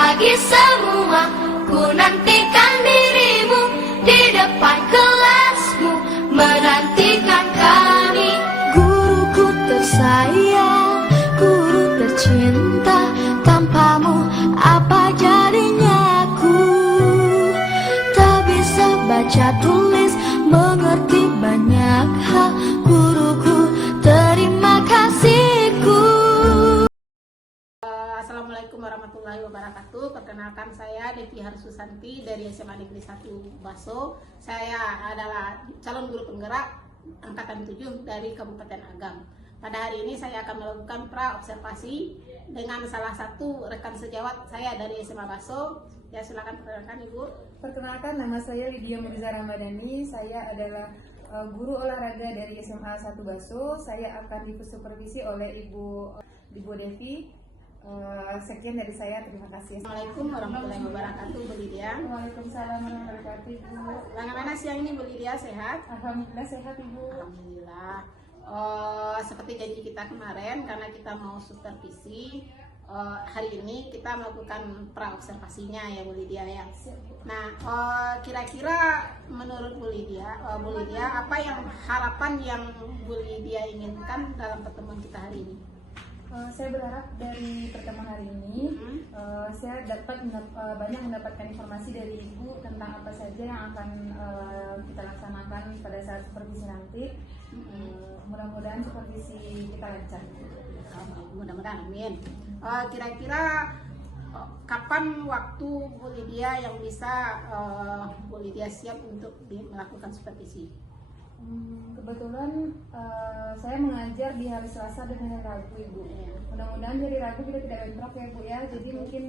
pagi semua, ku nantikan dirimu di depan kelasmu, menantikan kami. Guruku tersayang, guru tercinta, tanpamu apa jadinya aku? Tak bisa baca tulis, mengerti banyak hal, guruku terima kasihku. Assalamualaikum warahmatullahi wabarakatuh. Perkenalkan, saya Devi Harsusanti dari SMA Negeri 1 Baso. Saya adalah calon guru penggerak angkatan 7 dari Kabupaten Agam. Pada hari ini saya akan melakukan pra-observasi dengan salah satu rekan sejawat saya dari SMA Baso. Ya, silakan perkenalkan Ibu. Perkenalkan, nama saya Lydia Mirza Ramadhani. Saya adalah guru olahraga dari SMA 1 Baso. Saya akan disupervisi oleh Ibu Devi. Sekian dari saya, terima kasih. Assalamualaikum warahmatullahi wabarakatuh, Bu Lydia. Waalaikumsalam warahmatullahi wabarakatuh, Ibu. Bagaimana siang ini, Bu Lydia? Sehat? Alhamdulillah sehat, Ibu. Alhamdulillah. Seperti janji kita kemarin, karena kita mau supervisi, hari ini kita melakukan pra-observasinya ya, Bu Lydia ya. Nah, kira-kira menurut Bu Lydia, apa yang harapan yang Bu Lydia inginkan dalam pertemuan kita hari ini? Saya berharap dari pertemuan hari ini saya dapat banyak mendapatkan informasi dari Ibu tentang apa saja yang akan kita laksanakan pada saat supervisi nanti. Mudah-mudahan supervisi kita lancar. Mudah-mudahan, amin. Kira-kira kapan waktu Bu Lydia yang bisa Bu Lydia siap untuk melakukan supervisi? Kebetulan saya mengajar di hari Selasa dan hari Rabu, Ibu. Mudah-mudahan hari Rabu kita tidak bentrok ya, Bu ya. Jadi mungkin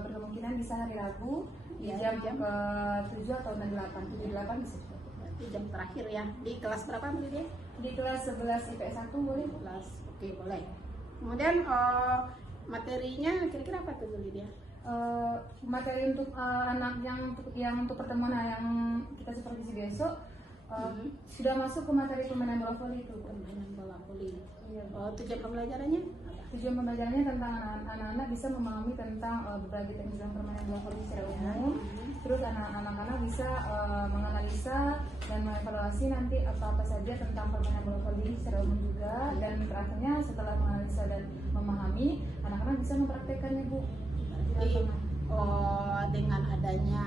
berkemungkinan bisa hari Rabu di jam ke 7 atau 8. 7-8 bisa. Berarti jam terakhir ya. Di kelas berapa, Bu Lydia? Di kelas 11 IPS 1 boleh? Oke, boleh. Kemudian materinya kira-kira apa tuh, Bu Lydia? Materi untuk anak yang untuk pertemuan yang kita supervisi besok. Sudah masuk ke materi permainan bola voli itu. Permainan bola voli. Iya. Tujuan pembelajarannya? Tujuan pembelajarannya tentang anak-anak bisa memahami tentang berbagai teknik dalam permainan bola voli secara umum. Terus anak-anak bisa menganalisa dan mengevaluasi nanti apa saja tentang permainan bola voli secara umum juga. Dan terakhirnya setelah menganalisa dan memahami, anak-anak bisa mempraktekkannya, Bu. Jadi dengan adanya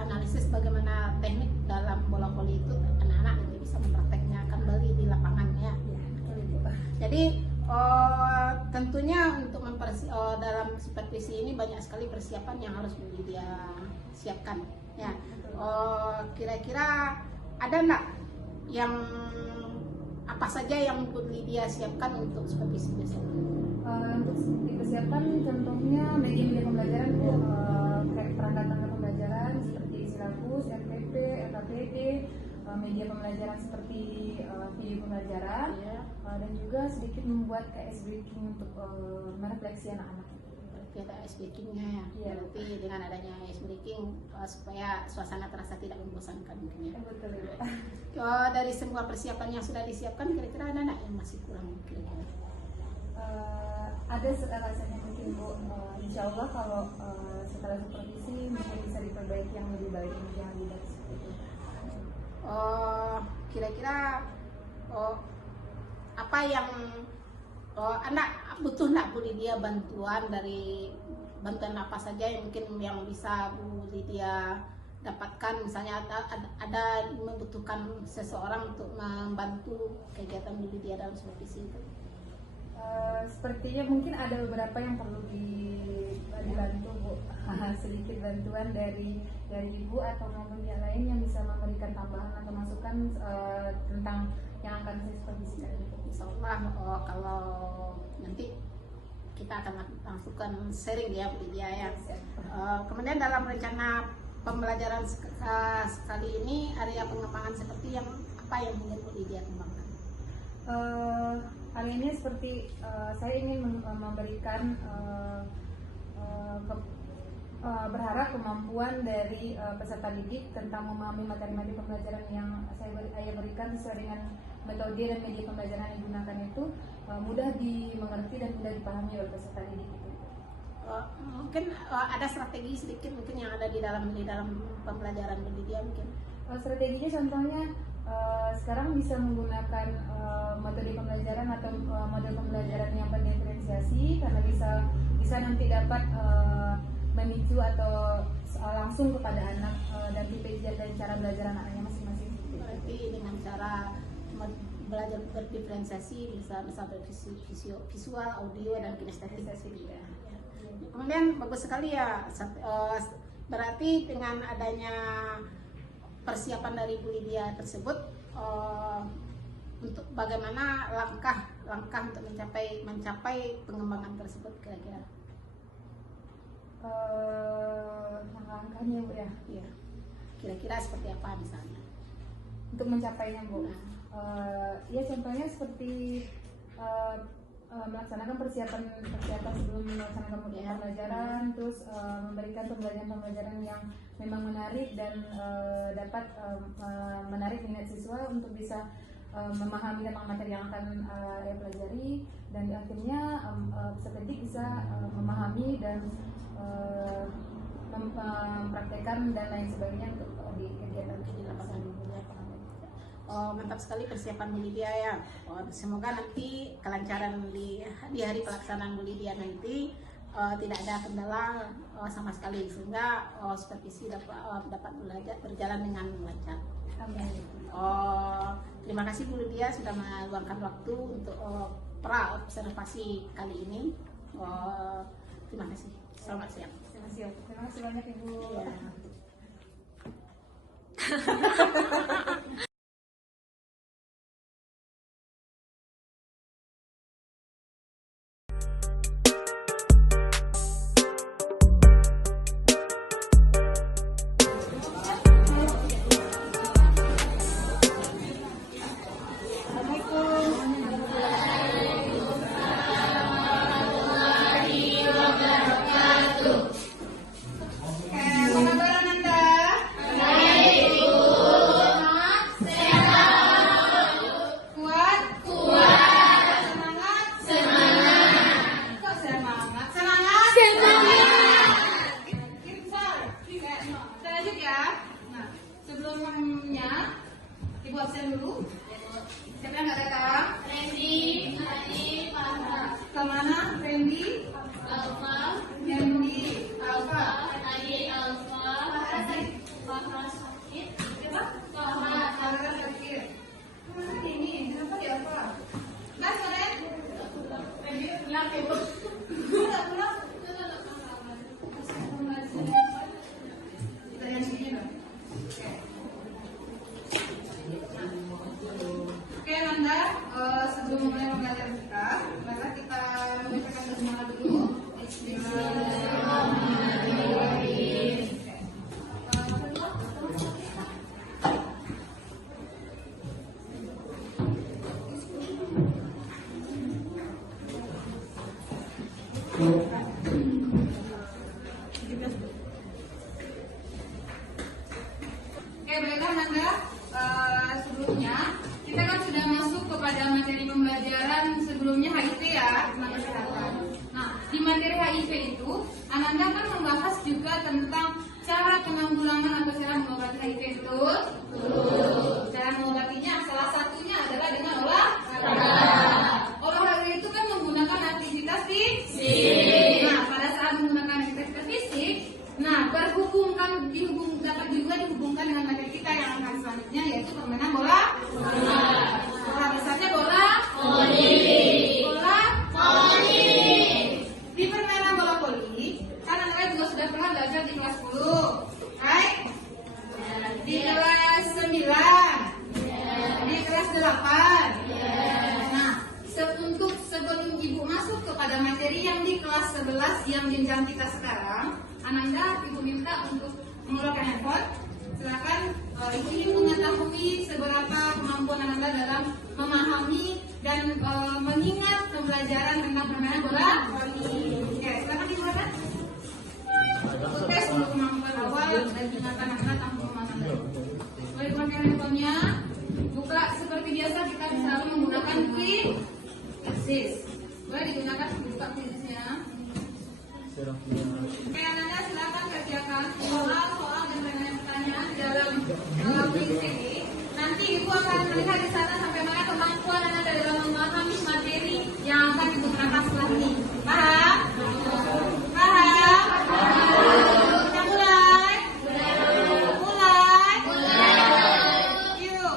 analisis bagaimana teknik dalam bola voli itu, anak-anak nanti bisa memprakteknya kembali di lapangannya. Jadi tentunya untuk dalam supervisi ini banyak sekali persiapan yang harus dia siapkan. Ya, kira-kira ada nggak yang apa saja yang Bu Lydia siapkan untuk supervisi besok? Untuk dipersiapkan contohnya media pembelajaran, Bu, kayak perangkat pembelajaran seperti silabus, RPP, LKPD, media pembelajaran seperti video pembelajaran, dan juga sedikit membuat KS breaking untuk merefleksi anak-anak. Berarti ada ice breakingnya ya. Iya. Berarti dengan adanya ice breaking supaya suasana terasa tidak membosankan mungkin ya. Betul, ya. Dari semua persiapan yang sudah disiapkan, kira-kira ada nggak yang masih kurang kira-kira? Ada rasanya mungkin, Bu. Insya Allah kalau setelah supervisi mungkin bisa diperbaiki yang lebih baik, yang lebih baik seperti itu. Kira-kira apa yang anak butuh nggak, Bu Lydia, bantuan apa saja yang mungkin yang bisa Bu Lydia dapatkan, misalnya ada membutuhkan seseorang untuk membantu kegiatan Bu Lydia dalam supervisi itu? Sepertinya mungkin ada beberapa yang perlu dibantu, Bu. Sedikit bantuan dari Ibu atau maupun yang lain yang bisa memberikan tambahan atau masukan tentang yang akan saya supervisikan. Insya Allah kalau nanti kita akan langsungkan sharing ya, Bu Lydia ya. Kemudian dalam rencana pembelajaran sekali ini area pengembangan seperti apa yang ingin Bu Lydia kembangkan? Hal ini seperti saya ingin memberikan berharap kemampuan dari peserta didik tentang memahami materi-materi pembelajaran yang saya berikan sesuai dengan metode dan media pembelajaran yang digunakan itu mudah dimengerti dan mudah dipahami oleh peserta didik itu. mungkin ada strategi sedikit mungkin yang ada di dalam pembelajaran Bu Lydia mungkin. Strateginya contohnya sekarang bisa menggunakan metode pembelajaran atau model pembelajaran yang pendiferensiasi karena bisa nanti dapat memicu atau langsung kepada anak dan tipe dan cara belajar anaknya masing-masing. Berarti dengan cara belajar berdiferensiasi bisa visual, audio dan kinestetik. Ya. Kemudian bagus sekali ya. Berarti dengan adanya persiapan dari Bu Lydia tersebut untuk bagaimana langkah untuk mencapai pengembangan tersebut kira-kira. Langkahnya Bu ya. Iya. Kira-kira seperti apa misalnya? Untuk mencapainya Bu. Ya contohnya seperti melaksanakan persiapan sebelum melaksanakan pembelajaran, terus memberikan pembelajaran yang memang menarik dan dapat menarik minat siswa untuk bisa memahami tentang materi yang akan ia pelajari, dan akhirnya peserta didik bisa memahami dan mempraktekkan dan lain sebagainya untuk di kegiatan di lapangan. Mantap sekali persiapan Bu Lydia ya. Semoga nanti kelancaran di hari pelaksanaan Bu Lydia nanti tidak ada kendala sama sekali sehingga supervisi dapat berjalan dengan lancar. Amin. Terima kasih Bu Lydia sudah meluangkan waktu untuk pra observasi kali ini. Terima kasih. Selamat siang. Terima kasih banyak Ibu. Ya. Baiklah Nanda, sebelumnya kita kan sudah masuk kepada materi pembelajaran sebelumnya HIV ya, tenaga kesehatan. Nah, di materi HIV itu, Ananda kan membahas juga tentang cara penanggulangan atau cara mengobati HIV itu. Cara mengobatinya salah satunya adalah dengan olahraga. Olahraga itu kan menggunakan aktivitas fisik. Nah, pada saat menggunakan aktivitas fisik, dapat juga dihubungkan dengan materi kita yang akan selanjutnya, yaitu permainan bola. Bola besarnya bola voli. Di permainan bola voli, kan Anda juga sudah pernah belajar di kelas 10, right? Di kelas 9, di kelas 8. Nah, sebelum Ibu masuk kepada materi yang di kelas 11 yang jenjang kita sekarang, Ananda, Ibu minta untuk mengeluarkan handphone. Silakan Ibu ingin mengetahui seberapa kemampuan Ananda dalam memahami dan mengingat pembelajaran tentang permainan bola voli. Oke, silakan digunakan. Untuk tes untuk kemampuan awal dan ingatan Ananda tanpa pemahaman. Boleh digunakan handphonenya. Buka seperti biasa, kita selalu menggunakan quick access. Boleh digunakan buka quiznya. Anda silakan kerjakan soal-soal dan pertanyaan dalam kuis ini. Nanti Ibu akan melihat di sana sampai mana kemampuan Anda dalam memahami materi yang akan Ibu terangkan setelah ini. Paham? Paham? Kita mulai? Mulai? Yuk.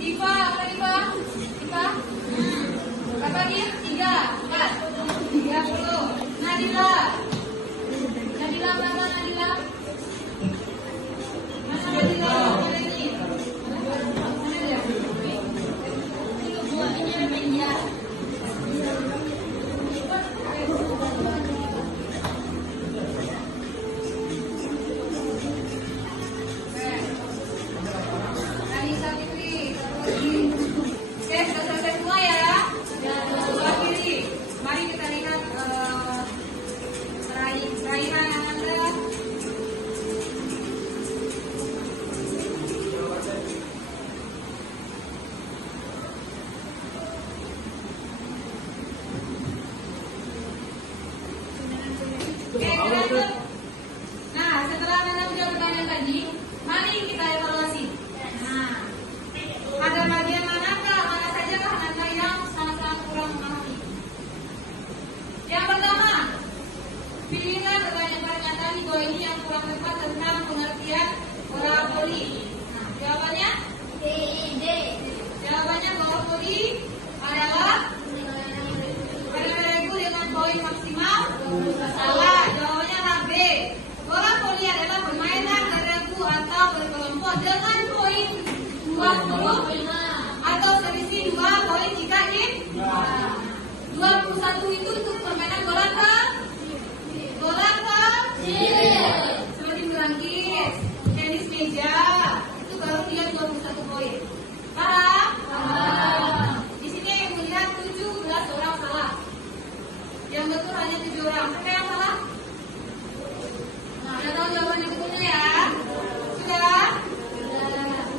Diva, apa Diva? Diva? Berapa dia? 3, 4, 30. Nadila. Nadila berapa Nadila? Mana Nadila? Mana ini? Mana dia? Itu buah ini media. Anissa Fikri. Oke, sudah selesai semua ya? Sebelah kiri. Mari kita lihat perairan yang ada. Oke, kita lanjut. Nah, setelah menjawab pertanyaan tadi, mari kita evaluasi. Nah, ada bagian manakah, mana sajakah Anda yang sangat-sangat kurang memahami? Yang pertama, pilihlah pertanyaan-pertanyaan di bawah ini yang kurang tepat tentang pengertian bola voli. Nah, jawabannya? D. Jawabannya bola voli adalah regu dengan poin maksimal. Salah, jawabannya adalah B. Bola voli adalah permainan beregu atau berkelompok dengan poin 20 atau selisih 2 poin jika in 21 itu untuk permainan bola seperti bulu tangkis, tenis meja itu baru dia 21 poin. Paham? Di sini melihat 17 orang salah. Yang betul hanya 7 orang. Siapa yang salah? Nah, udah tahu jawaban yang betulnya ya? Sudah?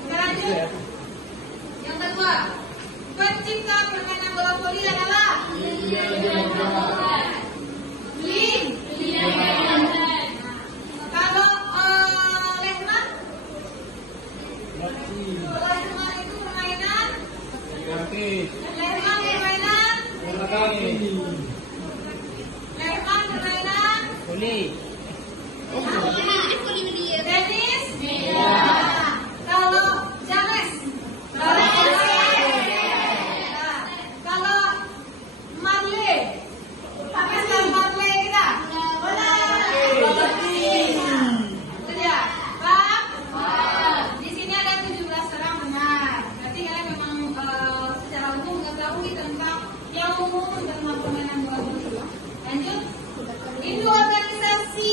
Kita lanjut. Yang kedua, pencipta permainan bola voli adalah Lin. Kalau Lehman itu permainan Lehman permainan tenis. Kalau James kalau Marley apa istilah Marley kita? Kerja, Pak? Di sini ada 17 orang benar. Berarti kalian memang secara umum mengetahui tentang yang umum tentang permainan bola voli. Lanjut. Itu organisasi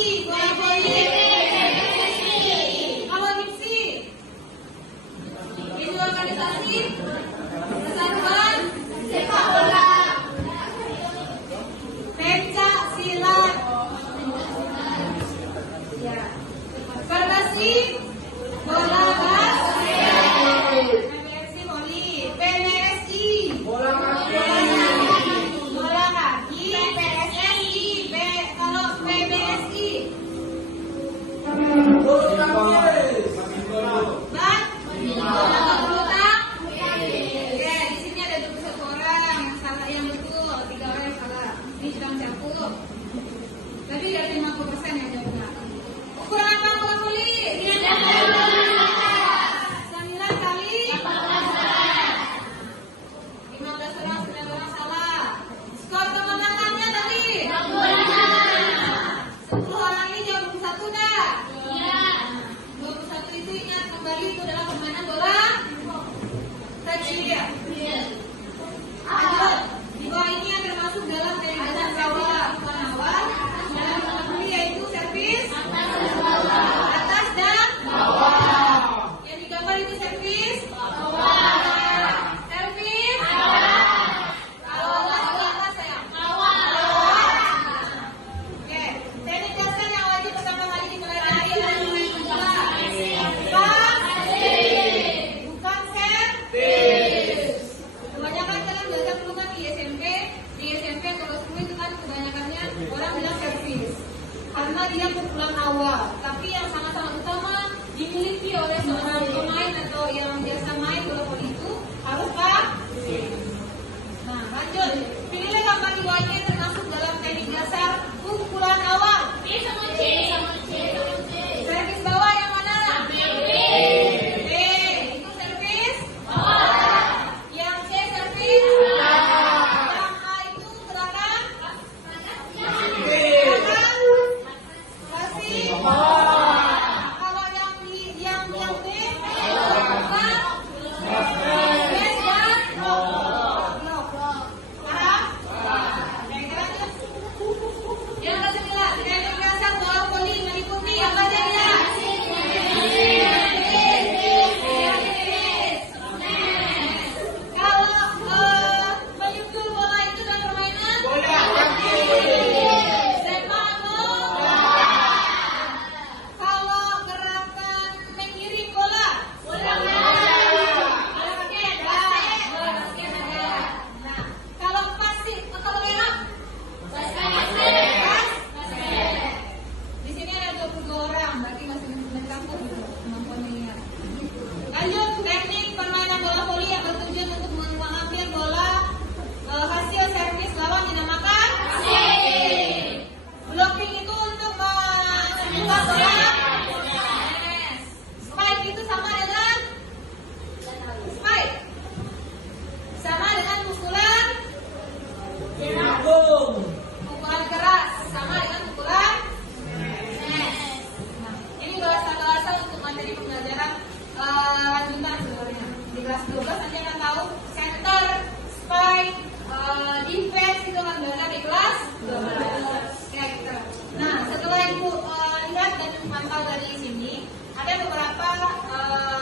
lihat dan pantau dari sini, ada beberapa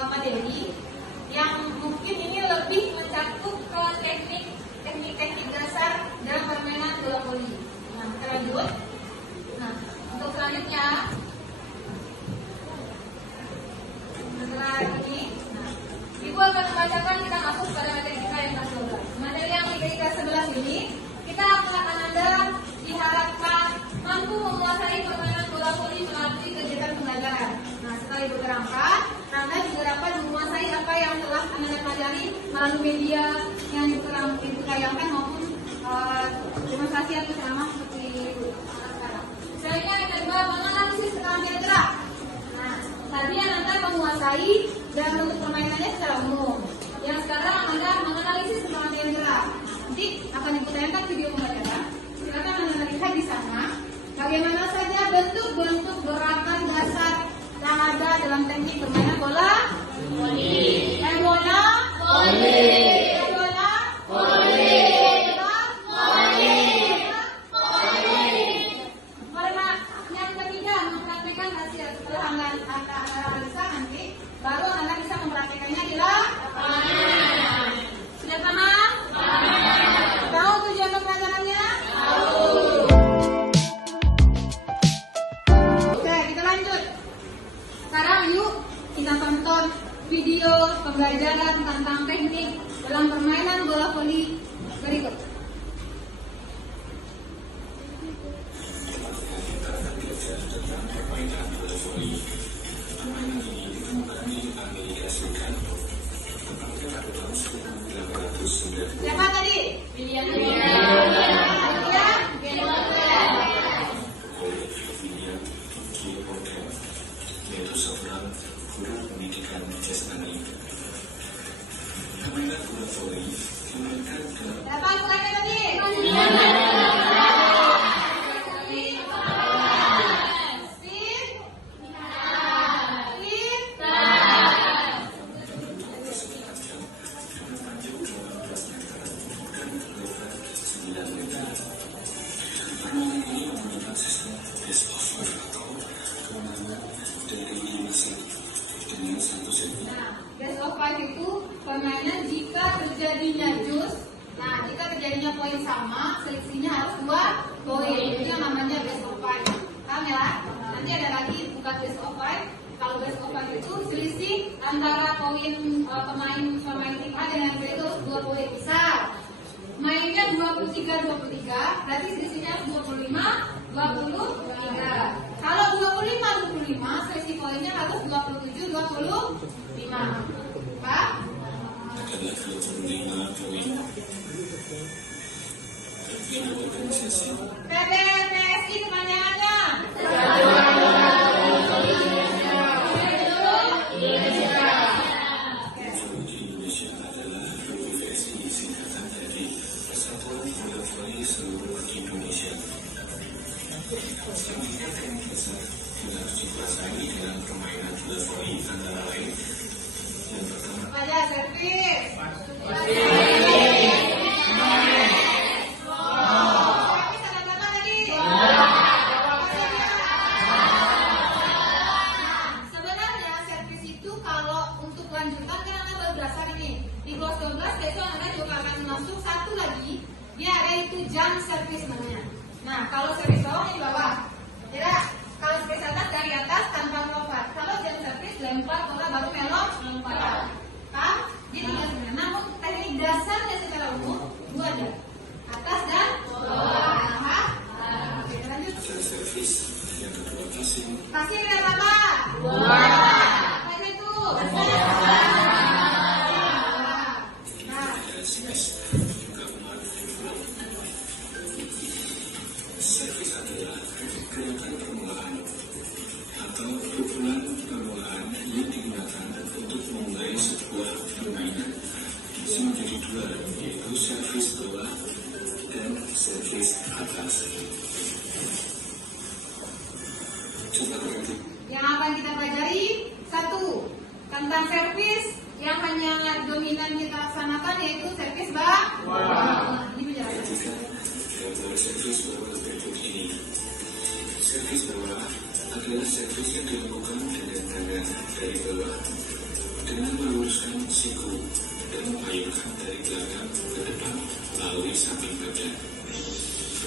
materi yang mungkin ini lebih mencakup ke teknik dasar dalam permainan bola voli. Nah, kita lanjut. Nah, untuk selanjutnya, setelah ini, Ibu akan membacakan, kita masuk pada materi kita yang ke-12. Materi yang kita 11 ini, kita akan Anda diharapkan mampu menguasai permainan bola voli melalui kegiatan pembelajaran. Nah, setelah Ibu terangkan, Anda juga dapat menguasai apa yang telah Anda pelajari melalui media yang Ibu tayangkan maupun demonstrasi atau ceramah seperti sekarang. Selanjutnya yang kedua, menganalisis keterampilan gerak. Nah, tadi Anda menguasai dan untuk permainannya secara umum. Yang sekarang Anda menganalisis keterampilan gerak. Nanti akan Ibu tayangkan video pembelajaran. Silakan Anda lihat di sana bagaimana saja bentuk-bentuk gerakan dasar yang ada dalam teknik permainan bola voli. Bola voli. Bola voli. Yang ketiga, mempraktikkan hasil. Setelah Anda analisa nanti, baru Anda bisa mempraktikannya di lapangan. Sudah paham? Tahu tujuan pembelajarannya? Oke, kita lanjut. Sekarang yuk kita tonton video pembelajaran tentang teknik dalam permainan bola voli berikut. Siapa tadi? William. Yaitu seorang guru pendidikan jasmani. Permainan bola voli dimainkan dalam Siapa kurangnya tadi? permainan ini menggunakan sistem best of 5 atau kemenangan dari 5 set dengan 1 set. Nah, best of 5 itu permainan jika terjadinya jus. Nah, jika terjadinya poin sama, selisihnya harus 2 poin. Itu yang namanya best of 5. Paham ya? Nanti ada lagi bukan best of 5. Kalau best of 5 itu selisih antara poin pemain tim A dengan B itu 2 poin. Misal mainnya 23-23, berarti selisihnya 25-23. Kalau 25-25, selisih poinnya harus 27-25. Pak? Adalah 25 poin. Ini organisasi PBPSI kepanjangannya? di Indonesia adalah PBVSI, singkatan dari Persatuan Bola Voli Seluruh Indonesia. Selanjutnya teknik dasar juga harus dikuasai dalam permainan bola voli antara lain. Yang pertama, Aja servis. Sebenarnya servis itu kalau untuk lanjutan kan Anda baru belajar ini. Di kelas 12 besok Anda juga akan masuk satu lagi. Dia ada itu jump servis namanya. Nah, kalau servis bawah di bawah. Tidak. Kalau servis atas dari atas tanpa melompat. Kalau jump servis lempar bola baru melompat. Paham? Jadi tinggal sebenarnya. Namun teknik dasarnya secara umum dua aja. Atas dan bawah. Paham? Oke, kita lanjut. ada servis, yang kedua passing, Kasih lihat apa? Apa itu? Nah, ada smash, juga umpan pukulan. Servis adalah gerakan permulaan atau pukulan permulaan yang digunakan untuk memulai sebuah permainan. Bisa menjadi dua, yaitu servis bawah dan servis atas. Coba berarti yang akan kita pelajari satu tentang servis yang hanya dominan kita laksanakan yaitu servis bawah. Ini penjelasan. servis bawah berikut ini. Servis bawah adalah servis samping badan.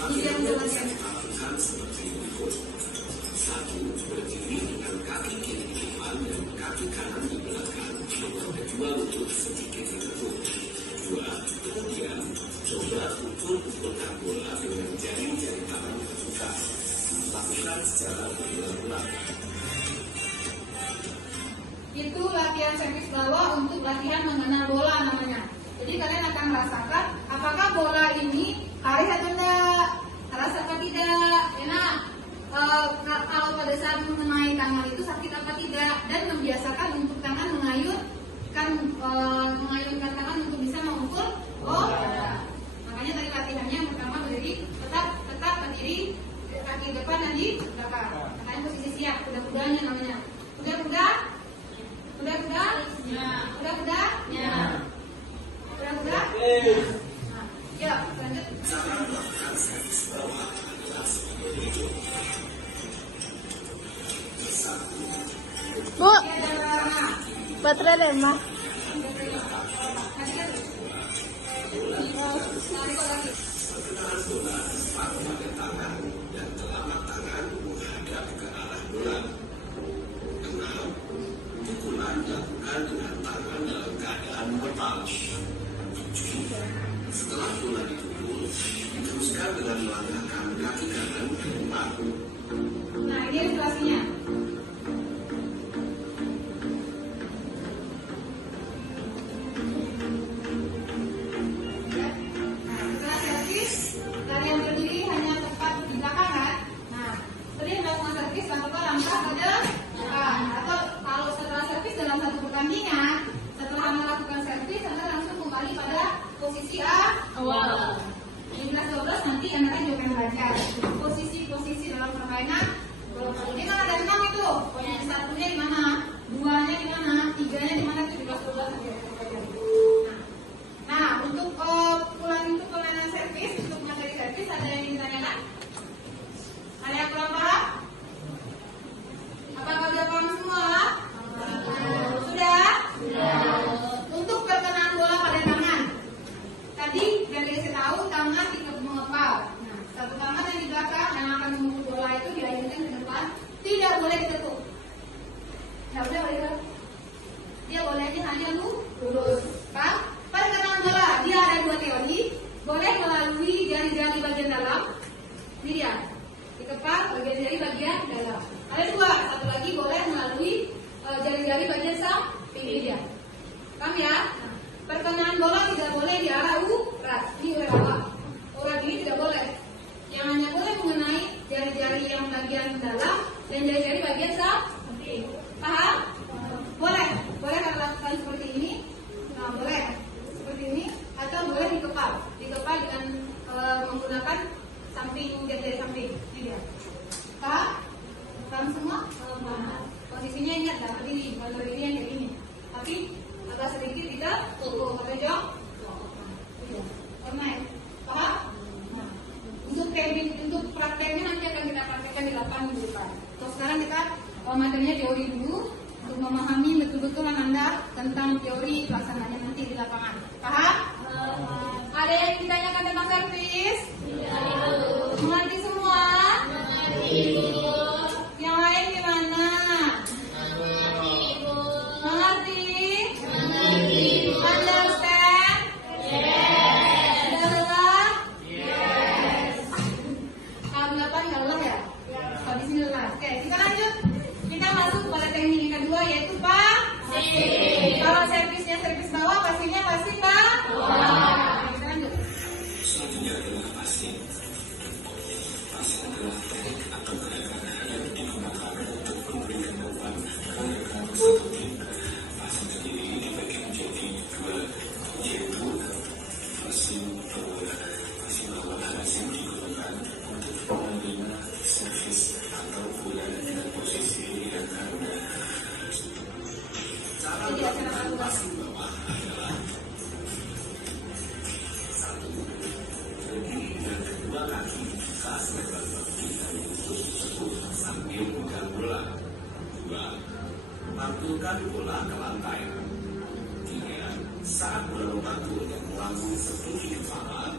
Iya, Latihan lakukan seperti berikut. 1. Berdiri dengan kaki kiri di depan dan kaki kanan di belakang dengan kedua lutut sedikit ditekuk. 2. Kemudian coba pukul-pukulkan bola dengan jari-jari tangan terbuka. Lakukan secara berulang-ulang. Itu latihan servis bawah untuk latihan mengenal bola namanya. Jadi kalian akan merasakan apakah bola ini karis atau tidak, keras apa tidak, enak. Kalau pada saat mengenai tangan itu sakit apa tidak, dan membiasakan untuk tangan mengayunkan tangan untuk bisa memukul bola. Makanya tadi latihannya yang pertama berdiri, tetap berdiri, kaki depan dan di belakang. Kalian posisi siap, kuda-kudanya namanya. Kuda-kuda. Ya, lanjut. Cara melakukan servis bawah adalah sebagai berikut. 1. Bu, Ya, ada baterai deh, Ma. Pergelangan bola tepat pada tangan dan telapak tangan menghadap ke arah bola. 6. Pukulan dilakukan dengan tangan dalam keadaan normal. 7. Setelah bola dipukul, diteruskan dengan melangkahkan kaki kanan ke depan. Nah, ini ilustrasinya. Nah, setelah servis, kalian berdiri hanya tepat di belakang kan? Nah, setelah melakukan servis, lakukan langkah ke depan. Atau kalau setelah servis dalam satu pertandingan, setelah melakukan servis, Anda langsung kembali pada posisi awal. 15-12 nanti anak-anak juga akan belajar posisi-posisi dalam permainan. Ini kan ada 6 itu. Yang satunya di mana? 2-nya di mana? 3-nya di mana? 17-12 nanti akan belajar. Nah, untuk permainan servis, untuk materi servis ada yang ingin ditanyakan? Ada yang kurang paham? Apakah sudah paham semua? Sudah? Untuk perkenaan bola pada tangan. Tadi sudah dikasih tahu tangan mengepal. Nah, satu tangan yang di belakang yang akan memukul bola itu diayunkan ke depan, tidak boleh ditekuk. Tidak boleh. Dia bolehnya hanya lurus. Pak, perkenaan bola dia ada 2 teori. Boleh melalui jari-jari bagian dalam. Ini dia. Dikepal bagian jari bagian dalam. Ada 2. Satu lagi boleh melalui jari-jari bagian samping. Ini dia. Paham ya? Nah, perkenaan bola tidak boleh di arah urat. Ini urat apa? Urat ini tidak boleh. Yang hanya boleh mengenai jari-jari yang bagian dalam dan jari-jari bagian samping. Paham? Boleh. Boleh kalau lakukan seperti ini. Nah, boleh seperti ini atau boleh dikepal. Dikepal dengan menggunakan jari samping. Ini dia. Paham? Paham semua? Paham. Posisinya ingat dah berdiri. Kalau berdiri yang kayak gini. Tapi agak sedikit kita jong. Online. Paham? Nah, untuk prakteknya nanti akan kita praktekkan di lapangan minggu depan. Terus sekarang kita materinya teori dulu untuk memahami betul-betul Anda tentang teori pelaksanaannya nanti di lapangan. Paham? Ada yang ditanyakan tentang servis? Mengerti semua? Yang lain gimana? Mengerti? Understand? Sudah lelah? Kalau 8 nggak lelah ya? Kalau di sini lelah. Oke, kita lanjut. Kita masuk pada teknik yang kedua yaitu passing. Kalau servisnya servis bawah, passingnya passing bawah. Kita lanjut. Selanjutnya adalah passing. Passing adalah teknik atau gerakan yang digunakan untuk memberikan beban kepada satu tim. Passing sendiri dibagi menjadi 2, yaitu passing bawah. Passing bawah lazim digunakan untuk menerima servis atau bola dengan posisi yang rendah. Cara melakukan passing bawah adalah 1. Berdiri dan kedua kaki buka selebar bagi dari lutut tersebut sambil memegang bola. 2. Pantulkan bola ke lantai. 3. Saat bola memantul dan melambung setinggi kepala,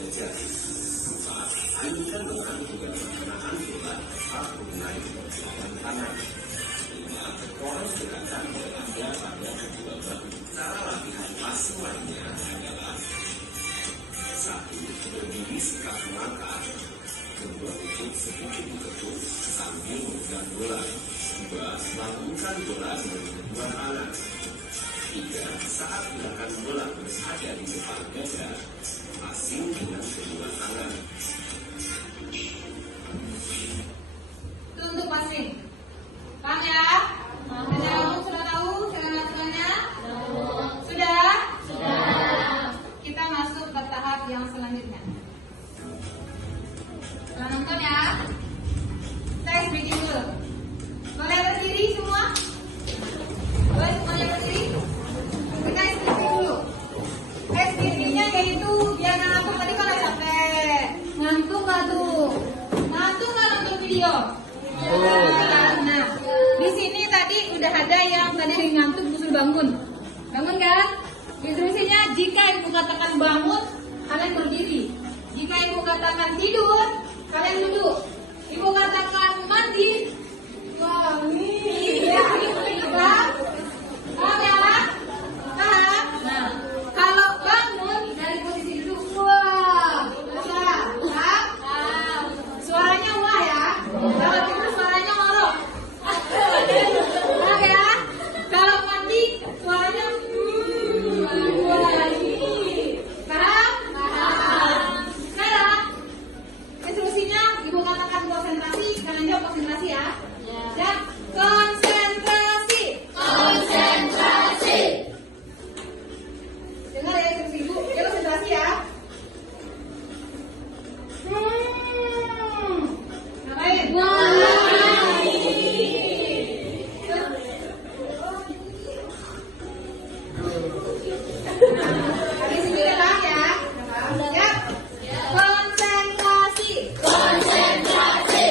Jajar. 4. Anjurkan orang juga menggunakan bola saat mengenai lawan tangan. 5. Orang gerakan berada pada kedua bahu. Cara latihan passing lainnya adalah 1. Berdiri sikap melangkah. Kedua lutut sedikit diketuk sambil memegang bola. 2. Lakukan bola dengan kedua tangan. 3. Saat gerakan bola berada di depan dada, passing dengan kedua tangan. Itu untuk passing. Paham ya? Kamu sudah tahu cara melakukannya? Sudah? Sudah. Kita masuk ke tahap yang selanjutnya. Kita nonton ya. Saya speaking dulu. Boleh berdiri semua? Boleh semuanya berdiri? Kita speaking dulu. Speakingnya yaitu biar ngantuk. Tadi kalau capek ngantuk nggak tuh? Ngantuk nggak nonton video? Nah, di sini tadi udah ada yang tadi ngantuk disuruh bangun. Bangun kan? Instruksinya jika ibu katakan bangun, kalian berdiri. Jika ibu katakan tidur, kalian duduk. Ibu katakan mandi, mandi. Paham ya? Paham? Nah, kalau bangun dari posisi duduk, wah, paham? Suaranya wah ya. Kalau tidur suaranya ngorok. Paham ya? Kalau mandi suaranya paham? Paham. Sekarang instruksinya ibu katakan konsentrasi, kalian jawab konsentrasi ya. Ya. Konsentrasi. Konsentrasi. Dengar ya instruksi ibu, ya konsentrasi ya. Ngapain? Habis ini udah ya. Ya. Konsentrasi. Konsentrasi.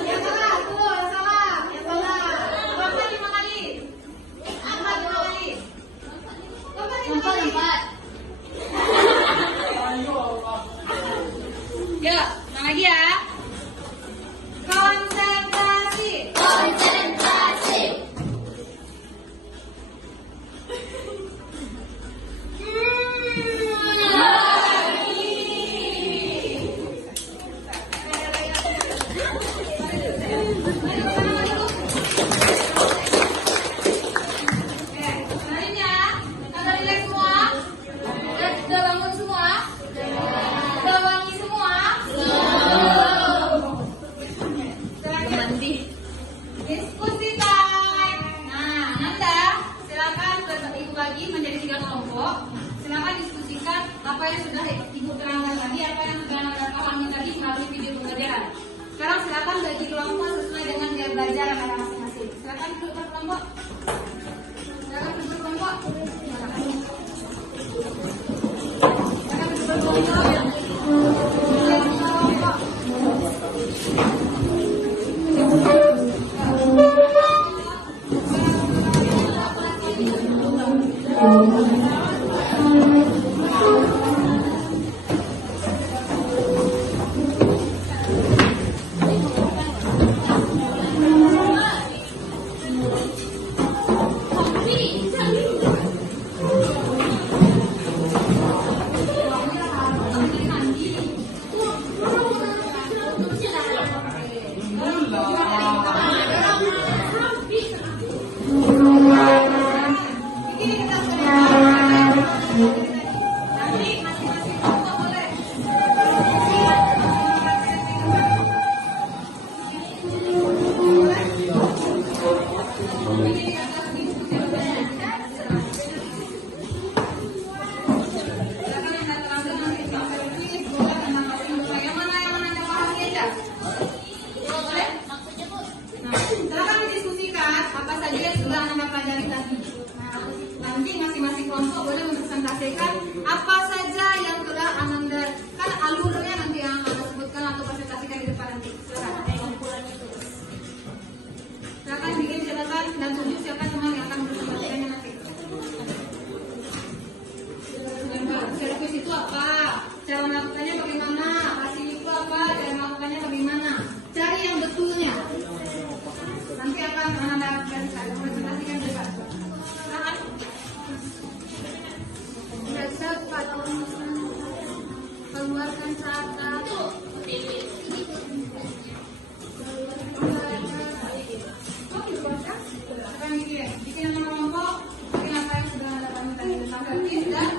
Yang salah, tuh, yang salah. Yang salah. Lompat 5 kali. Lompat 5 kali. Lompat 5 kali. Ya, ulang lagi ya. Konsentrasi. Konsentrasi. Selanjutnya, ada relax semua? Udah bangun semua? Udah wangi semua? Selanjutnya, diskusi time. Nah, Nanda, silakan ibu bagi menjadi 3 kelompok. Silakan diskusikan apa yang sudah ibu terangkan tadi, apa yang sudah Nanda pahami tadi melalui video pembelajaran. Sekarang silakan bagi kelompok sesuai dengan gaya belajar Anda masing-masing. Silakan duduk per kelompok. Silakan duduk per kelompok. Silakan duduk per kelompok. mengeluarkan saat bikin nama kelompok, bikin apa yang sudah ada kami tadi tanggapi dan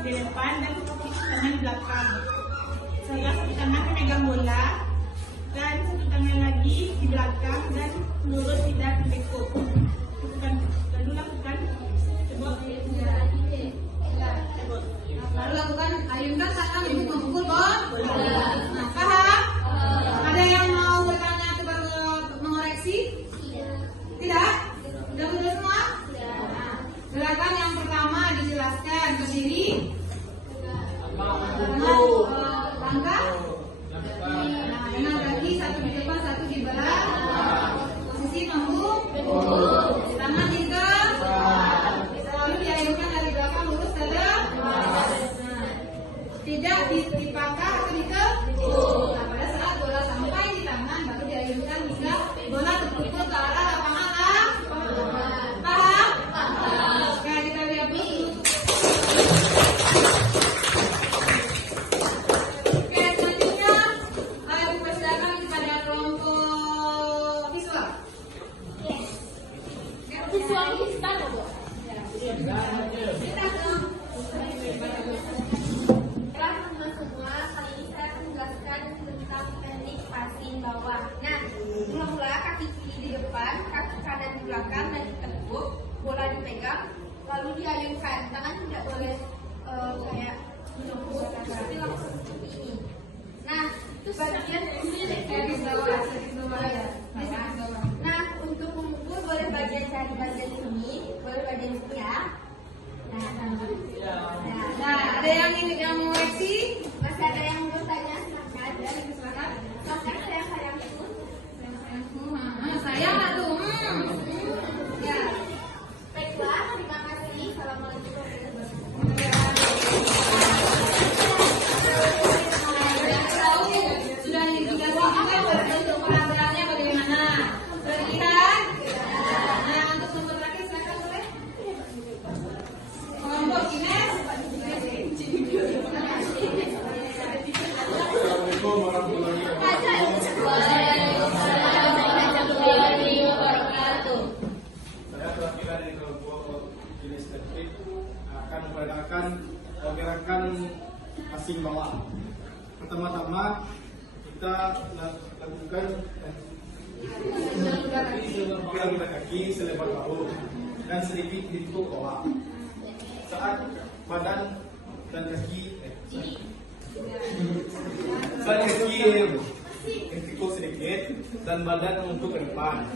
di depan dan tangan di belakang. Saya satu tangan memegang bola dan satu tangan lagi di belakang dan mulut tidak membekuk. Lalu lakukan coba. Lalu lakukan ayunkan tangan ibu memukul bola. Nah, paham? Ada yang mau bertanya atau mengoreksi? Tidak? Sudah betul semua? Gerakan yang pertama dijelaskan, berdiri, langkah, dengan kaki satu di depan, satu di belakang, posisi memukul, tangan tinggal, selalu diayunkan dari belakang lurus ke depan, tidak dipangkah atau dikepung. Nah, pada saat bola sampai di tangan baru diayunkan hingga bola terpukul ke arah lapangan. Paham? Oke, kita lihat dulu. Oke, selanjutnya ayo persilakan kepada kelompok visual. Visual kita loh. Kita dong. Semua kali ini saya akan menjelaskan tentang teknik passing bawah. Nah, mula-mula kaki kiri di depan, kaki kanan di belakang dan ditekuk, bola dipegang, lalu diayunkan. Tangan tidak boleh kayak menunggu, tapi langsung seperti ini. Nah, itu bagian bawah ya. Nah, untuk memukul boleh bagian dari bagian sini, boleh bagian sini ya. Nah, ada yang ingin yang mau koreksi? Masih ada yang bertanya, silakan. Ya, silakan. Silakan sayang-sayangku. Sayang atuh. Ya. Baiklah, terima kasih. Assalamualaikum warahmatullahi wabarakatuh. Sudah dijelaskan juga bentuk perasaannya bagaimana. Sudah dilihat? Nah, untuk nomor terakhir silakan boleh. passing bawah. Pertama-tama kita lakukan gerak kaki selebar bahu dan sedikit ditukuk bawah. Saat badan dan kaki ditukuk sedikit dan badan untuk ke depan.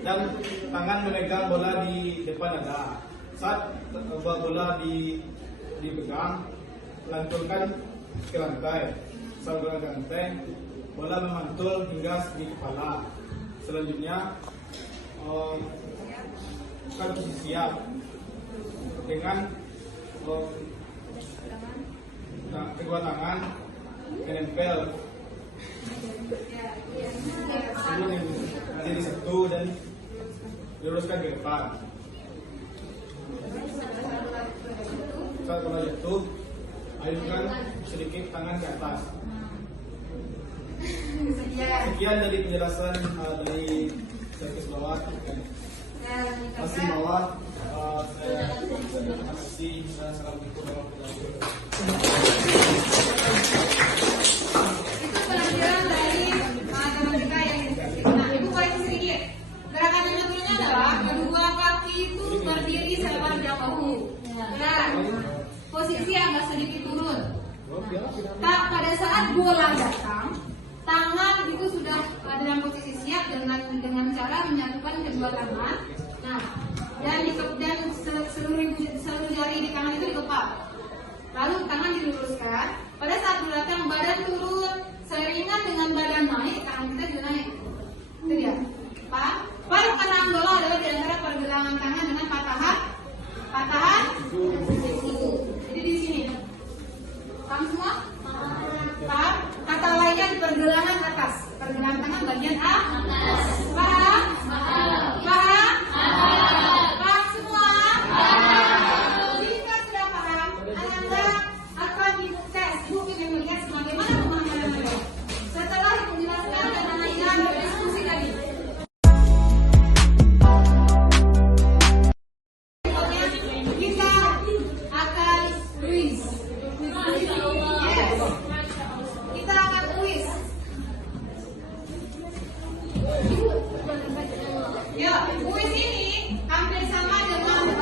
Dan tangan memegang bola di depan dada. Saat bola dipegang, lanturkan ke lantai. Saat bola ke lantai, bola memantul hingga di kepala. Selanjutnya, bukan posisi siap dengan kedua tangan menempel sebelum yang ada di satu dan luruskan ke depan. Saat bola jatuh, ayunkan sedikit tangan ke atas. Sekian dari penjelasan dari servis bawah. Masih bawah. Terima kasih. Assalamualaikum warahmatullahi wabarakatuh. Itu pelajaran dari teman kita yang dikasih. Nah, ibu koreksi sedikit. Gerakan yang betulnya adalah kedua kaki itu berdiri selebar bahu. Dan posisi agak sedikit turun. Tak pada saat bola datang, tangan itu sudah dalam posisi siap dengan cara menyatukan kedua tangan. Nah, dan seluruh jari di tangan itu dikepal. Lalu tangan diluruskan. Pada saat belakang badan turun, seiringan dengan badan naik, tangan kita juga naik. Itu dia. Pak, paling patahan bola adalah di antara pergelangan tangan dengan patahan siku. Jadi di sini. Paham semua? Paham? Kata lainnya di pergelangan atas. Pergelangan tangan bagian atas. Paham? Paham? Paham semua? Jika sudah paham, Anda akan dites. Ibu ingin melihat bagaimana pemahaman Anda. Setelah Ibu jelaskan dan Anda ingat berdiskusi tadi. Kita akan quiz. Yes. Kita akan quiz. Ya, kuis ini hampir sama dengan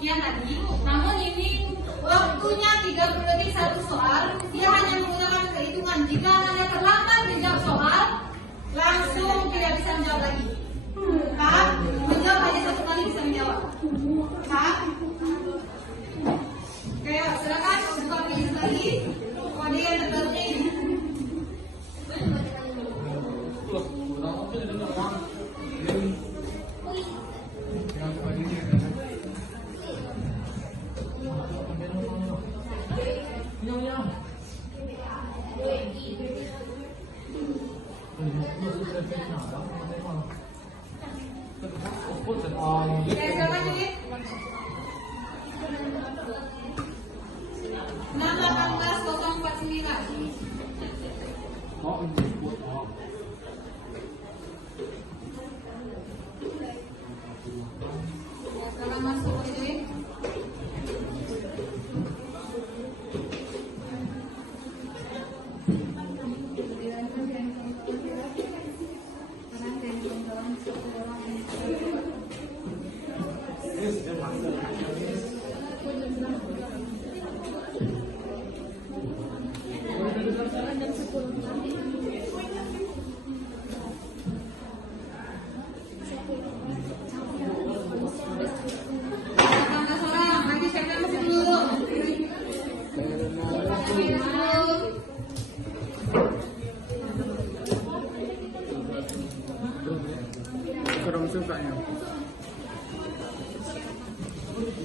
yang tadi. Namun ini waktunya 30 detik satu soal. Dia hanya menggunakan perhitungan. Jika Anda terlambat menjawab soal, langsung tidak bisa menjawab lagi. Paham? Menjawab hanya satu kali bisa menjawab. Paham? Oke, silakan buka video lagi. Kode yang terbarunya ini. Ya, silakan Judit. 618.049. Ya, silakan masuk Judit.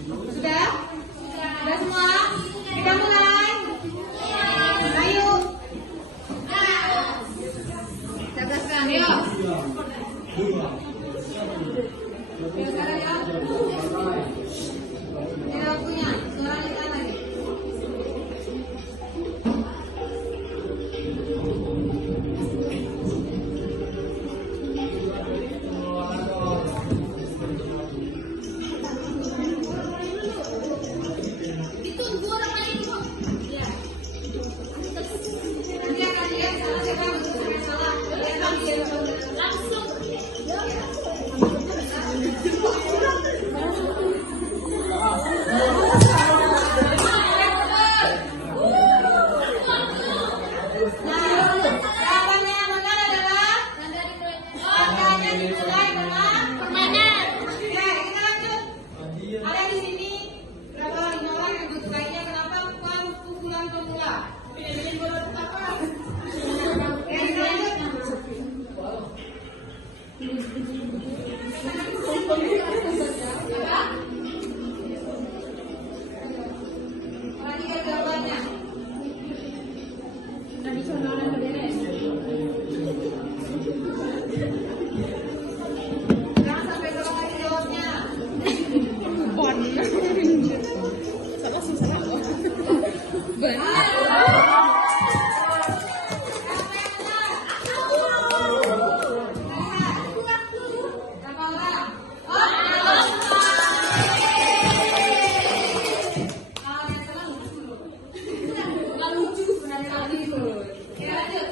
Sudah? Sudah semua? Kita mulai? Ayo. Cerdaskan, yuk. Yuk, sekarang ya. Ini waktunya. Suara kita lagi. Jangan sampai salah lagi jawabnya. Berapa orang? Oh, kalau yang salah lurus dulu. Bukan lucu sebenarnya kalau gitu. Ya, lanjut.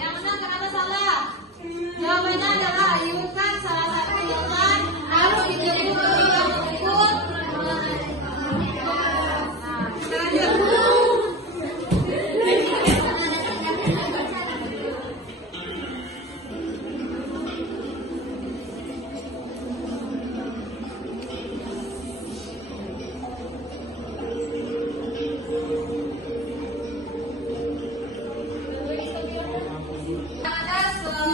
Yang benar kenapa salah? Jawabannya adalah ayunkan salah satu jawaban harus dijemput ketika menjemput. Nah, kita lanjut. Atas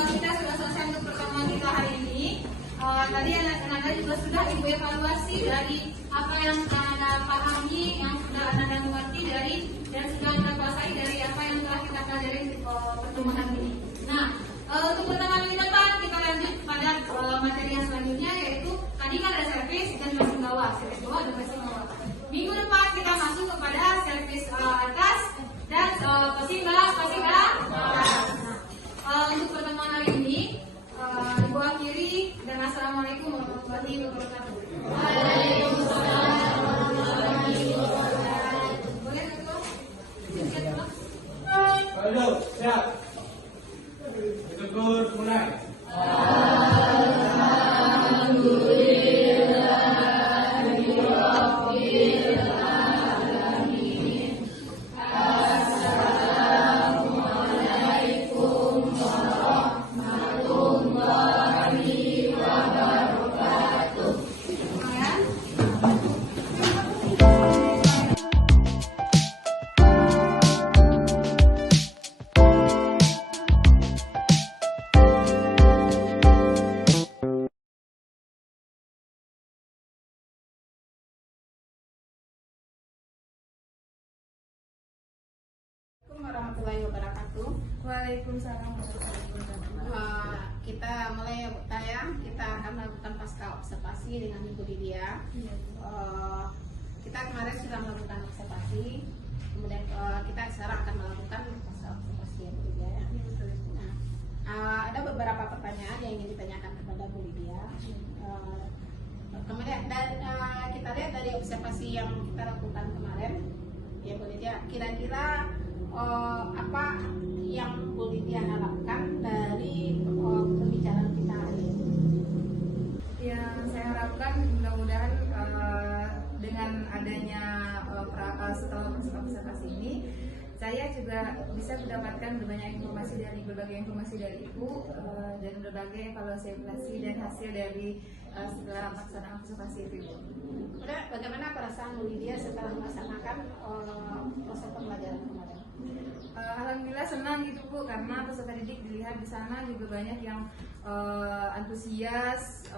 kita sudah selesai untuk pertemuan kita hari ini. Tadi anak-anak juga sudah ibu evaluasi dari apa yang anda pahami, yang sudah anda mengerti dari dan sudah anda kuasai dari apa yang telah kita pelajari di pertemuan hari ini. Nah, untuk pertemuan minggu depan kita lanjut pada materi yang selanjutnya, yaitu tadi kan ada servis dan passing bawah, servis bawah dan passing bawah. Minggu depan kita masuk kepada servis atas dan passing bawah, passing bawah. Untuk pertemuan hari ini, Ibu akhiri dan assalamualaikum warahmatullahi wabarakatuh. Boleh ketua? Siap, ketua? Ayo, siap. Tegur, mulai. Warahmatullahi wabarakatuh. Waalaikumsalam warahmatullahi wabarakatuh. Kita mulai ya Bu Taya, kita akan melakukan pasca observasi dengan Ibu Lydia. Kita kemarin sudah melakukan observasi, kemudian kita sekarang akan melakukan pasca observasi ya Bu Lydia ya. Nah, ada beberapa pertanyaan yang ingin ditanyakan kepada Bu Lydia. Kemudian dan kita lihat dari observasi yang kita lakukan kemarin ya Bu Lydia, kira-kira apa yang Bu Lydia harapkan dari pembicaraan kita hari ini? Yang saya harapkan mudah-mudahan dengan adanya setelah observasi ini, saya juga bisa mendapatkan berbagai informasi dari Ibu dan berbagai evaluasi dan hasil dari setelah pelaksanaan observasi itu. Kemudian bagaimana perasaan Bu Lydia setelah melaksanakan proses pembelajaran kemarin? Alhamdulillah senang gitu Bu, karena peserta didik dilihat di sana juga banyak yang antusias,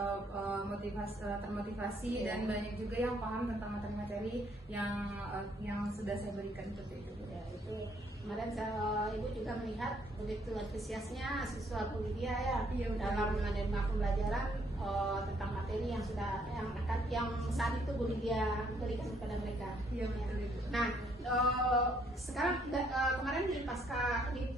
termotivasi dan banyak juga yang paham tentang materi-materi yang sudah saya berikan seperti itu. Ya, itu kemarin Ibu juga melihat begitu antusiasnya siswa Bu Lydia ya Iya, betul. dalam menerima pembelajaran tentang materi yang saat itu Bu Lydia berikan kepada mereka. Iya betul itu. Nah, sekarang kemarin di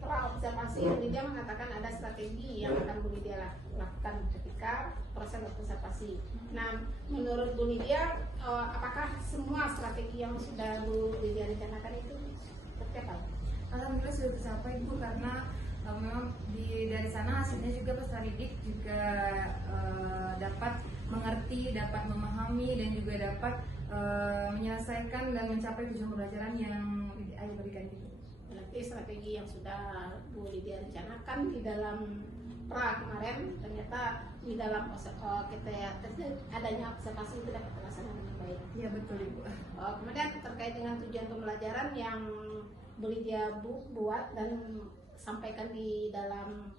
pra observasi Bu Lydia mengatakan ada strategi yang akan Bu Lydia lakukan ketika proses observasi. Nah, menurut Bu Lydia, apakah semua strategi yang sudah Bu Lydia rencanakan itu seperti apa? Alhamdulillah sudah tercapai Bu, karena memang dari sana hasilnya juga peserta didik juga dapat mengerti, dapat memahami, dan juga dapat menyelesaikan dan mencapai tujuan pembelajaran yang ayah berikan itu. Berarti strategi yang sudah Bu Lydia rencanakan di dalam pra kemarin ternyata di dalam kita ya adanya observasi itu dapat terlaksana dengan baik. Iya betul Ibu. Kemudian terkait dengan tujuan pembelajaran yang Bu Lydia buat dan sampaikan di dalam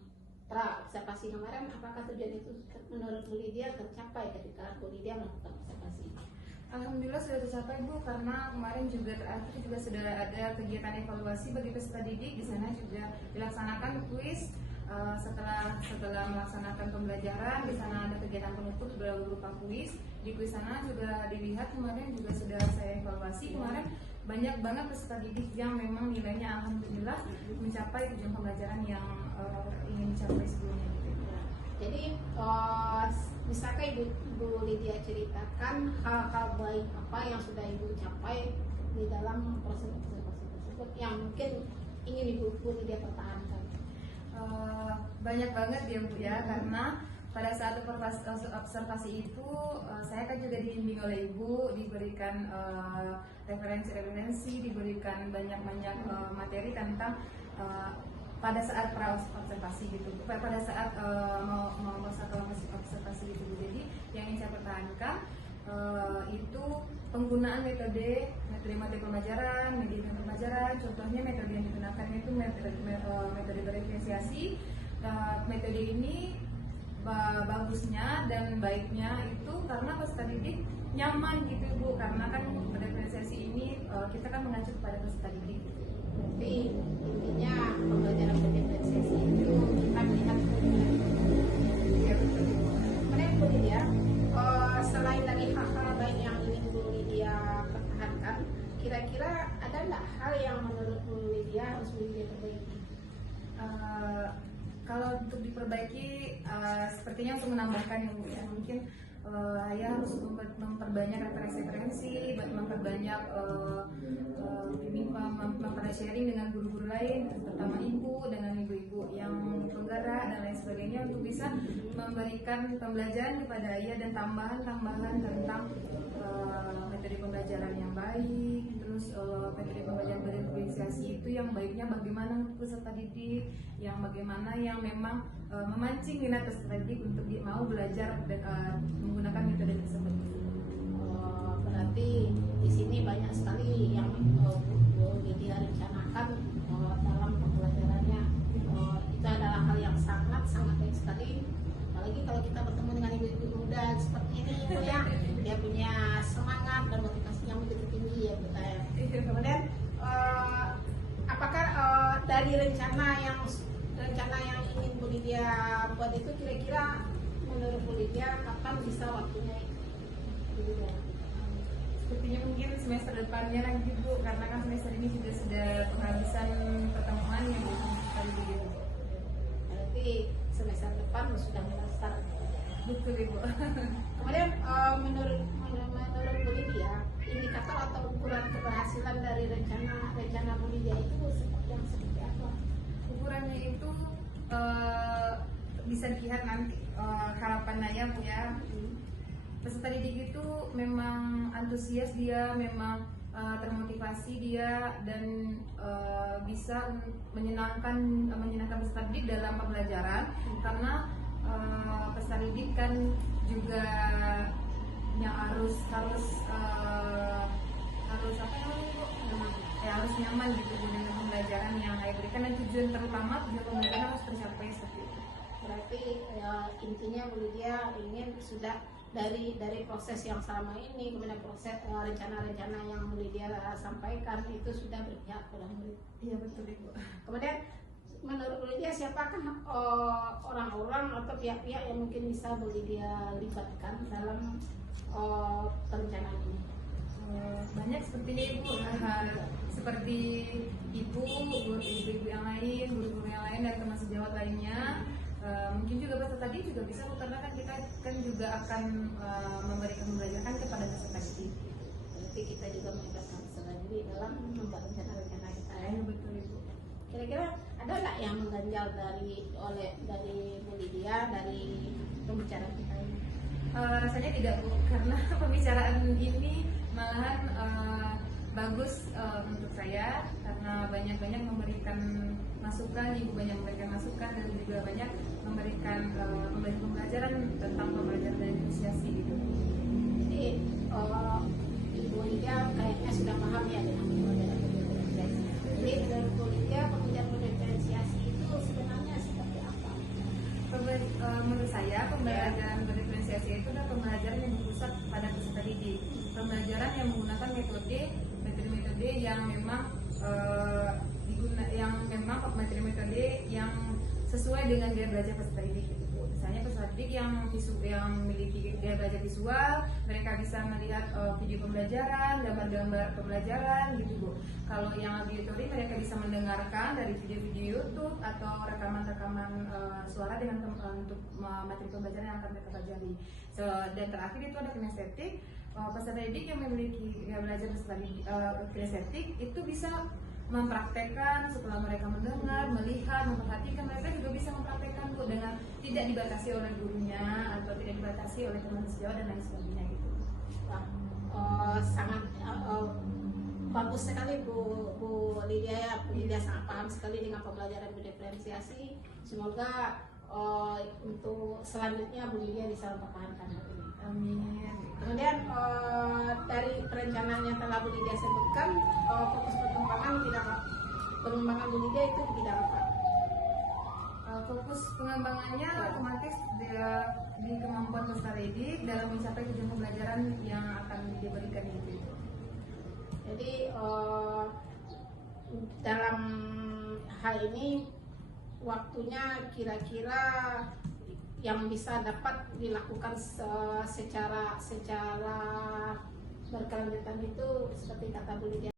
pra observasi kemarin, apakah tujuan itu menurut Bu Lydia tercapai ketika Bu Lydia melakukan observasi? Alhamdulillah sudah tercapai Bu, karena kemarin juga terakhir juga sudah ada kegiatan evaluasi bagi peserta didik. Di sana juga dilaksanakan kuis. Setelah melaksanakan pembelajaran, di sana ada kegiatan penutup berupa kuis. Di kuis sana juga dilihat kemarin juga sudah saya evaluasi kemarin banyak banget peserta didik yang memang nilainya alhamdulillah mencapai tujuan pembelajaran yang ingin dicapai sebelumnya. Jadi bisakah Ibu Lydia ceritakan hal-hal baik apa yang sudah Ibu capai di dalam proses observasi tersebut yang mungkin ingin Ibu Lydia pertahankan? Banyak banget ya Bu ya, karena pada saat observasi itu saya kan juga dibimbing oleh Ibu, diberikan referensi, diberikan banyak materi tentang pada saat pra observasi gitu, pada saat mau melaksanakan observasi gitu. Jadi yang ingin saya pertahankan itu penggunaan metode pembelajaran, media pembelajaran. Contohnya metode yang digunakan itu metode berinisiasi. Metode ini bagusnya dan baiknya itu karena peserta didik nyaman gitu Bu, karena kan berinisiasi ini kita kan mengacu kepada peserta didik. Jadi intinya pembelajaran berinisiasi itu kita melihat Ya betul. kemudian Bu Lydia, selain dari hal-hal baik yang ingin Bu Lydia pertahankan, kira-kira ada nggak hal yang menurut Bu Lydia harus Bu Lydia perbaiki? Kalau untuk diperbaiki, sepertinya untuk menambahkan yang Bu ya, mungkin ya harus memperbanyak referensi, memperbanyak memperbanyak sharing dengan guru-guru lain, terutama Ibu dengan ibu-ibu yang penggerak dan lain sebagainya, untuk bisa memberikan pembelajaran kepada ayah dan tambahan-tambahan tentang metode pembelajaran yang baik. Terus metode pembelajaran berinisiasi itu yang baiknya bagaimana untuk peserta didik, yang bagaimana yang memang memancing minat peserta didik untuk mau belajar menggunakan metode tersebut. Berarti di sini banyak sekali yang Bu Lydia rencanakan dalam pembelajarannya. Itu adalah hal yang sangat baik sekali. Apalagi kalau kita bertemu dengan ibu-ibu muda seperti ini Bu ya, dia punya semangat dan motivasinya yang begitu tinggi ya Bu ya. Kemudian apakah dari rencana yang ingin Bu Lydia buat itu, kira-kira menurut Bu Lydia kapan bisa waktunya Bu Lydia? Sepertinya mungkin semester depannya lagi Bu, karena kan semester ini juga sudah penghabisan pertemuan yang kali begitu. Berarti semester depan sudah mulai start. Betul Ibu. Kemudian menurut Bu Lydia, indikator atau ukuran keberhasilan dari rencana Bu Lydia itu seperti apa? Ukurannya itu bisa dilihat nanti harapan ayah Bu ya. Peserta didik itu memang antusias, dia memang termotivasi dia, dan bisa menyenangkan peserta didik dalam pembelajaran, karena peserta didik kan juga yang harus harus nyaman gitu dengan pembelajaran yang saya berikan, dan tujuan pembelajaran harus tercapai seperti itu. Berarti intinya Bu Lydia ingin sudah dari proses yang selama ini, kemudian proses rencana-rencana yang Bu Lydia sampaikan itu sudah berpihak pada murid. Iya betul Ibu. Kemudian menurut Bu Lydia, siapakah orang-orang atau pihak-pihak yang mungkin bisa Bu Lydia libatkan dalam perencanaan ini? Banyak sepertinya Ibu, seperti ibu-ibu yang lain, guru-guru yang lain, dan teman sejawat lainnya. Mungkin juga peserta didik juga bisa, karena kan kita kan juga akan memberikan pembelajaran kepada peserta didik. Berarti kita juga melibatkan peserta didik dalam membuat rencana-rencana kita. Betul Ibu. Kira-kira ada nggak yang mengganjal dari Bu Lydia dari pembicaraan kita ini? Rasanya tidak, Bu, karena pembicaraan ini malahan bagus untuk saya karena banyak-banyak memberikan masukan, Ibu banyak memberikan masukan dan juga banyak memberikan pembelajaran tentang pembelajaran dan inisiasi gitu. Jadi Ibu Lydia kayaknya sudah paham ya dengan pembelajaran berdiferensiasi. Jadi dari Bu Lydia pembelajaran berdiferensiasi itu sebenarnya seperti apa? Menurut saya pembelajaran berdiferensiasi itu adalah pembelajaran yang berpusat pada peserta didik, pembelajaran yang menggunakan metode yang memang metode yang sesuai dengan gaya belajar peserta didik gitu. Misalnya peserta didik yang memiliki gaya belajar visual, mereka bisa melihat video pembelajaran, gambar-gambar pembelajaran gitu, Bu. Kalau yang auditory mereka bisa mendengarkan dari video-video YouTube atau rekaman-rekaman suara dengan untuk materi pembelajaran yang akan mereka pelajari. Dan terakhir itu ada kinestetik. Peserta didik yang memiliki gaya belajar kinestetik itu bisa mempraktekkan setelah mereka mendengar, melihat, memperhatikan, mereka juga bisa mempraktekkan Bu, dengan tidak dibatasi oleh gurunya atau tidak dibatasi oleh teman sejawat dan lain sebagainya gitu. Wah, sangat bagus sekali Bu Lydia ya. Bu Lydia sangat paham sekali dengan pembelajaran berdiferensiasi. Semoga untuk selanjutnya Bu Lydia bisa mempertahankan hal ini. Amin. Kemudian dari perencanaan yang telah Bu Lydia sebutkan, fokus pengembangan Bu Lydia itu di bidang apa? Fokus pengembangannya otomatis di kemampuan peserta didik dalam mencapai tujuan pembelajaran yang akan diberikan itu. Jadi dalam hal ini waktunya kira-kira yang bisa dapat dilakukan secara berkelanjutan itu seperti kata Bu Lydia